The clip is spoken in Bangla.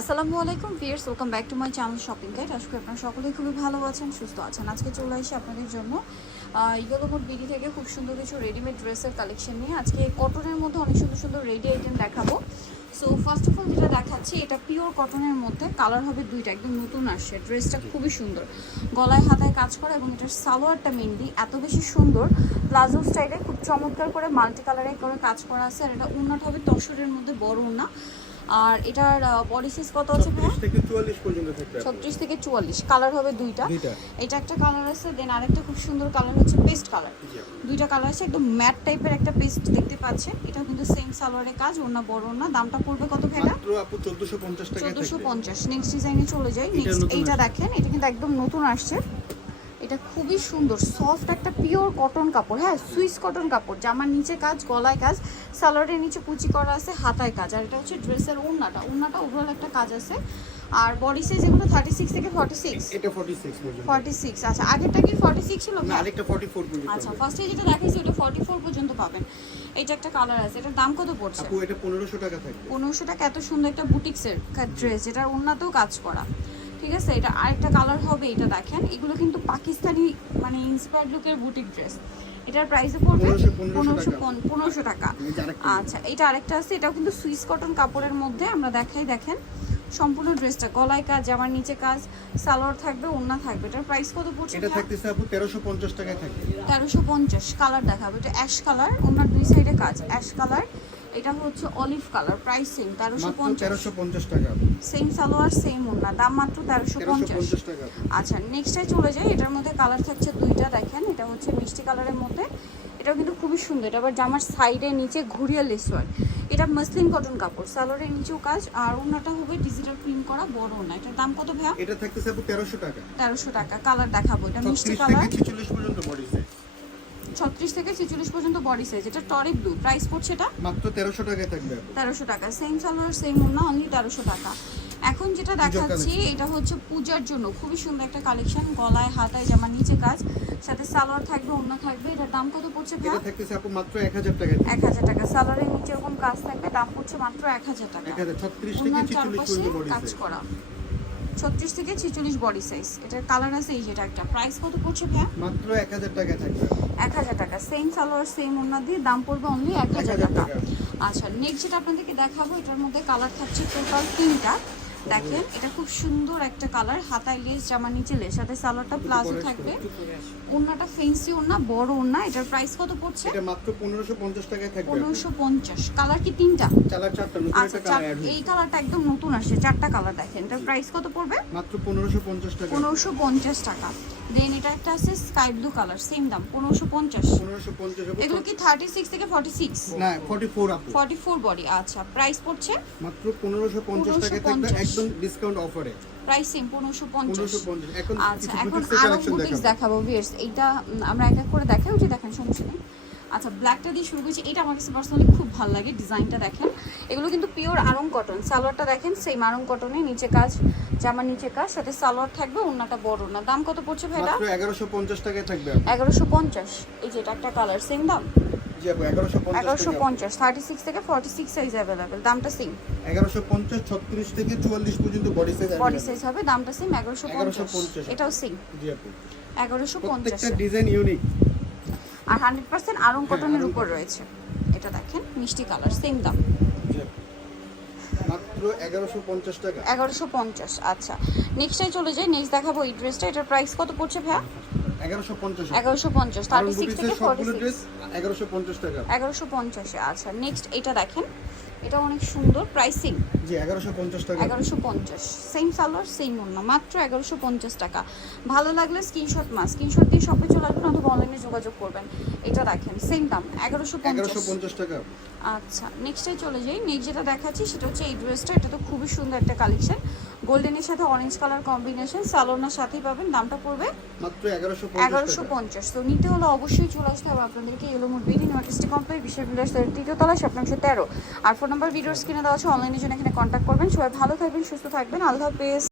আসসালামু আলাইকুম viewers welcome back to my channel shopping guide. আজকে আপনারা সকলেই খুবই ভালো আছেন, সুস্থ আছেন। আজকে চলে আসি আপনাদের জন্য ইগোলোমোট বিডি থেকে খুব সুন্দর কিছু রেডিমেড ড্রেসের কালেকশন নিয়ে। আজকে কটনের মধ্যে অনেক সুন্দর সুন্দর রেডি আইটেম দেখাবো। সো ফার্স্ট অফ অল যেটা দেখাচ্ছি, এটা পিওর কটনের মধ্যে কালার হবে দুইটা, একদম নতুন আসছে। ড্রেসটা খুবই সুন্দর। গলায়, হাতায় কাজ করা এবং এটার সালোয়ারটা মেনলি এত বেশি সুন্দর। প্লাজো স্টাইলে খুব চমৎকার করে মাল্টি কালারে করে কাজ করা আছে। আর এটা উন্নত হবে তসরের মধ্যে, বড় উন্না আর এটার বডি সাইজ কত আছে ভাইয়া? 36 থেকে 44 পর্যন্ত থাকবে আপনার। ছত্রিশ থেকে চুয়াল্লিশ। কালার হবে দুইটা। এটা একটা কালার আছে দেন আরেকটা খুব সুন্দর কালার হচ্ছে পেস্ট কালার দুইটা কালার আছে একদম ম্যাট টাইপের একটা পেস্ট দেখতে পাচ্ছেন। এটাও কিন্তু সেম সালোয়ারের কাজ ওনা বড় না দামটা পড়বে কত ভাইয়া? মাত্র আপু 1450 টাকায় চোদ্দোশো পঞ্চাশ। নেক্সট ডিজাইনে চলে যাই। নেক্সট এইটা দেখেন এটা কিন্তু একদম নতুন আসছে। এটা খুবই সুন্দর সফট একটা পিওর কটন কাপড় হ্যাঁ সুইস কটন কাপড় জামার নিচে কাজ গলায় কাজ সালোয়ারের নিচে কুচি করা আছে হাতায় কাজ আর এটা হচ্ছে ড্রেসের ওড়নাটা ওড়নাটা ওভারঅল একটা কাজ আছে আর বডি সাইজ এগুলো থার্টি সিক্স থেকে ফর্টি সিক্স এটা 46 পর্যন্ত। ফর্টি সিক্স আচ্ছা আগেরটা কি ফর্টি সিক্স ছিল? না? আরেকটা 44 পর্যন্ত। আচ্ছা। ফার্স্টে যেটা দেখাইছি ওটা ফর্টি ফোর পর্যন্ত পাবেন। এটা একটা কালার আছে এটার দাম কত পড়ছে? আপু এটা 1500 টাকা থাকবে। পনেরোশো টাকা এত সুন্দর একটা বুটিক্সের ড্রেস যেটার অন্যতেও কাজ করা। ঠিক আছে? এটা আরেকটা কালার হবে এটা দেখেন। এগুলো কিন্তু পাকিস্তানি মানে ইন্সপায়ার্ড লুকের বুটিক ড্রেস এটার প্রাইসে পড়বে পনেরোশো। পনেরোশো টাকা। আচ্ছা এটা আরেকটা আছে। এটাও কিন্তু সুইস কটন কাপড়ের মধ্যে। আমরা দেখাই দেখেন। সম্পূর্ণ ড্রেসটা গলায় কাজ জামার নিচে কাজ সালোয়ার থাকবে ওড়না থাকবে। এটার প্রাইস কত পড়ছে এটা থাকতেছে আপু 1350 টাকায় থাকবে। তেরোশো পঞ্চাশ। কালার দেখাবো। এটা অ্যাশ কালার ওনার দুই সাইডে কাজ। অ্যাশ কালার এটা হচ্ছে অলিভ কালার প্রাইস সেম তেরোশো পঞ্চাশ। টাকা। সেম সালোয়ার সেম ওড়না দাম মাত্র তেরোশো পঞ্চাশ। টাকা। আচ্ছা নেক্সটে চলে যাই এটার মধ্যে কালার থাকছে দুইটা দেখেন এটা হচ্ছে মিষ্টি কালারের মধ্যে। এটাও কিন্তু খুবই সুন্দর এটা আবার জামার সাইডে নিচে ঘুরিয়ে লেসওয়ার এটা মসলিন কটন কাপড় সালোয়ারের নিচেও কাজ আর ওড়নাটা হবে ডিজিটাল প্রিন্ট করা বড় ওড়না। এটার দাম কত ভাইয়া? এটা থাকতেছে আপু 1300 টাকা। তেরোশো টাকা কালার দেখাবো এটা মিষ্টি কালার থেকে 46 পর্যন্ত বডি ছত্রিশ থেকে ছেচল্লিশ পর্যন্ত বডি সাইজ এটা টরি ব্লু প্রাইস পড়ছে এটা? মাত্র 1300 টাকায় থাকবে। তেরোশো টাকা সেম সালোয়ার সেম ওড়না অনলি তেরোশো টাকা। এখন যেটা দেখাচ্ছি এটা হচ্ছে পূজার জন্য খুবই সুন্দর একটা কালেকশন গলায় হাতায় জামা নিচে কাজ সাথে সালোয়ার থাকবে ওড়না থাকবে এটার দাম কত পড়ছে এটা থাকতেছে আপু মাত্র 1000 টাকায় থাকবে। এক হাজার টাকা সালোয়ারের নিচে এরকম কাজ থাকবে দাম পড়ছে মাত্র এক হাজার টাকা। 1036 থেকে 46 চারপাশে পর্যন্ত বডি কাজ করা। ছত্রিশ থেকে ছেচল্লিশ বডি সাইজ এটার কালার আছে এই যেটা একটা। প্রাইস কত পড়ছে ভাই মাত্র 1000 টাকা থাকবে। এক হাজার টাকা। সেম সালোয়ার সেম ওড়না দিয়ে দাম পড়বে অনলি এক হাজার 1000 টাকা। টাকা। আচ্ছা নেক্সট যেটা আপনাদেরকে দেখাবো এটার মধ্যে কালার থাকছে টোটাল তিনটা। দেখেন এটা খুব সুন্দর একটা কালার হাতায় লেস জামা নিচে লেস সাথে সালোয়ারটা প্লাজো থাকবে। ওড়নাটা ফেন্সি ওড়না বড় ওড়না এটার প্রাইস কত পড়ছে? এটা মাত্র 1550 টাকায় থাকবে আপু। পনেরোশো পঞ্চাশ। কালার কি তিনটা? কালার চারটা নতুন আচ্ছা একটা কালার এই কালারটা একদম নতুন আসছে চারটা কালার দেখেন। এটার প্রাইস কত পড়বে? মাত্র 1550 টাকা পনেরোশো পঞ্চাশ টাকা। দেন এটা একটা আছে স্কাই ব্লু কালার সেম দাম পনেরোশো পঞ্চাশ। 1550 আপু। এগুলো কি থার্টি সিক্স থেকে ফর্টি সিক্স না 44 আপু ফর্টি ফোর বডি আচ্ছা প্রাইস পড়ছে? মাত্র 1550 টাকায় থাকবে। 1550 একদম ডিসকাউন্ট অফারে প্রাইস সেম পঞ্চাশ। 1550 এখন আচ্ছা এখন আরও বুটিক্স দেখাবো। আমরা এক এক করে দেখাই ওই দেখেন সমস্যা নেই। আচ্ছা ব্ল্যাকটা দিয়ে শুরু করছি। এটা আমার কাছে পার্সোনালি খুব ভালো লাগে ডিজাইনটা দেখেন। এগুলো কিন্তু পিওর আরং কটন সালোয়ারটা দেখেন সেম আরং কটনে নিচে কাজ জামার নিচে কাজ সাথে সালোয়ার থাকবে ওন্নাটা বড় না। দাম কত পড়ছে ভাইটা মাত্র 1150 টাকায় থাকবে আপু। এগারোশো পঞ্চাশ। এই যে এটা একটা কালার সেম দাম? 1150 এগারোশো পঞ্চাশ থার্টি সিক্স থেকে ফর্টি সিক্স সাইজ অ্যাভেলেবেল দামটা সেম 1150 36 থেকে 44 পর্যন্ত বডি সাইজ বডি সাইজ হবে দামটা সেম এগারোশো পঞ্চাশ। এটাও সেম এগারোশো পঞ্চাশ। ডিজাইন ইউনিক আর হান্ড্রেড পার্সেন্ট আরং কটনের উপর রয়েছে। এটা দেখেন মিষ্টি কালার সেম দাম। জি আপু। মাত্র 1150 টাকা। এগারোশো পঞ্চাশ আচ্ছা। নেক্সটটাই চলে যাই নেক্সট দেখাবো এই ড্রেসটা এটার প্রাইস কত পড়ছে ভাইয়া? 1150 এগারোশো পঞ্চাশ থার্টি সিক্স থেকে ফর্টি সবগুলো সিক্স ড্রেস 1150 টাকা। এগারোশো পঞ্চাশে আচ্ছা নেক্সট এটা দেখেন। এটা অনেক সুন্দর প্রাইসিং জি 1150 টাকা। এগারোশো পঞ্চাশ। সেম সালোয়ার সেম অন্য। মাত্র এগারোশো পঞ্চাশ টাকা। ভালো লাগলে স্ক্রিনশট মাস স্ক্রিনশট দিয়ে শপে চলে আসবেন অথবা অনলাইনে যোগাযোগ করবেন। এটা দেখেন সেম দাম এগারোশো পঞ্চাশ। 1150 টাকা। আচ্ছা নেক্সটে চলে যাই। নেক্সট যেটা দেখাচ্ছি সেটা হচ্ছে এই ড্রেসটা এটা তো খুবই সুন্দর একটা কালেকশন গোল্ডেনের সাথে অরেঞ্জ কালার কম্বিনেশন সালোনার সাথেই পাবেন। দামটা পড়বে মাত্র 1150 এগারোশো টাকা। পঞ্চাশ। তো নিতে হলে অবশ্যই চলে আসতে হবে। আপনাদেরকে এলোমোট বিদিন আর্টিস্টি কমপ্লেক্স বিশ্বের বিলাস তৃতীয় তলা স্বপ্নাংশ তেরো। আর ফোন নাম্বার ভিডিওর স্ক্রিনে দেওয়া আছে। অনলাইনের জন্য এখানে কন্ট্যাক্ট করবেন। সবাই ভালো থাকবেন, সুস্থ থাকবেন। আল্লাহ হাফেজ।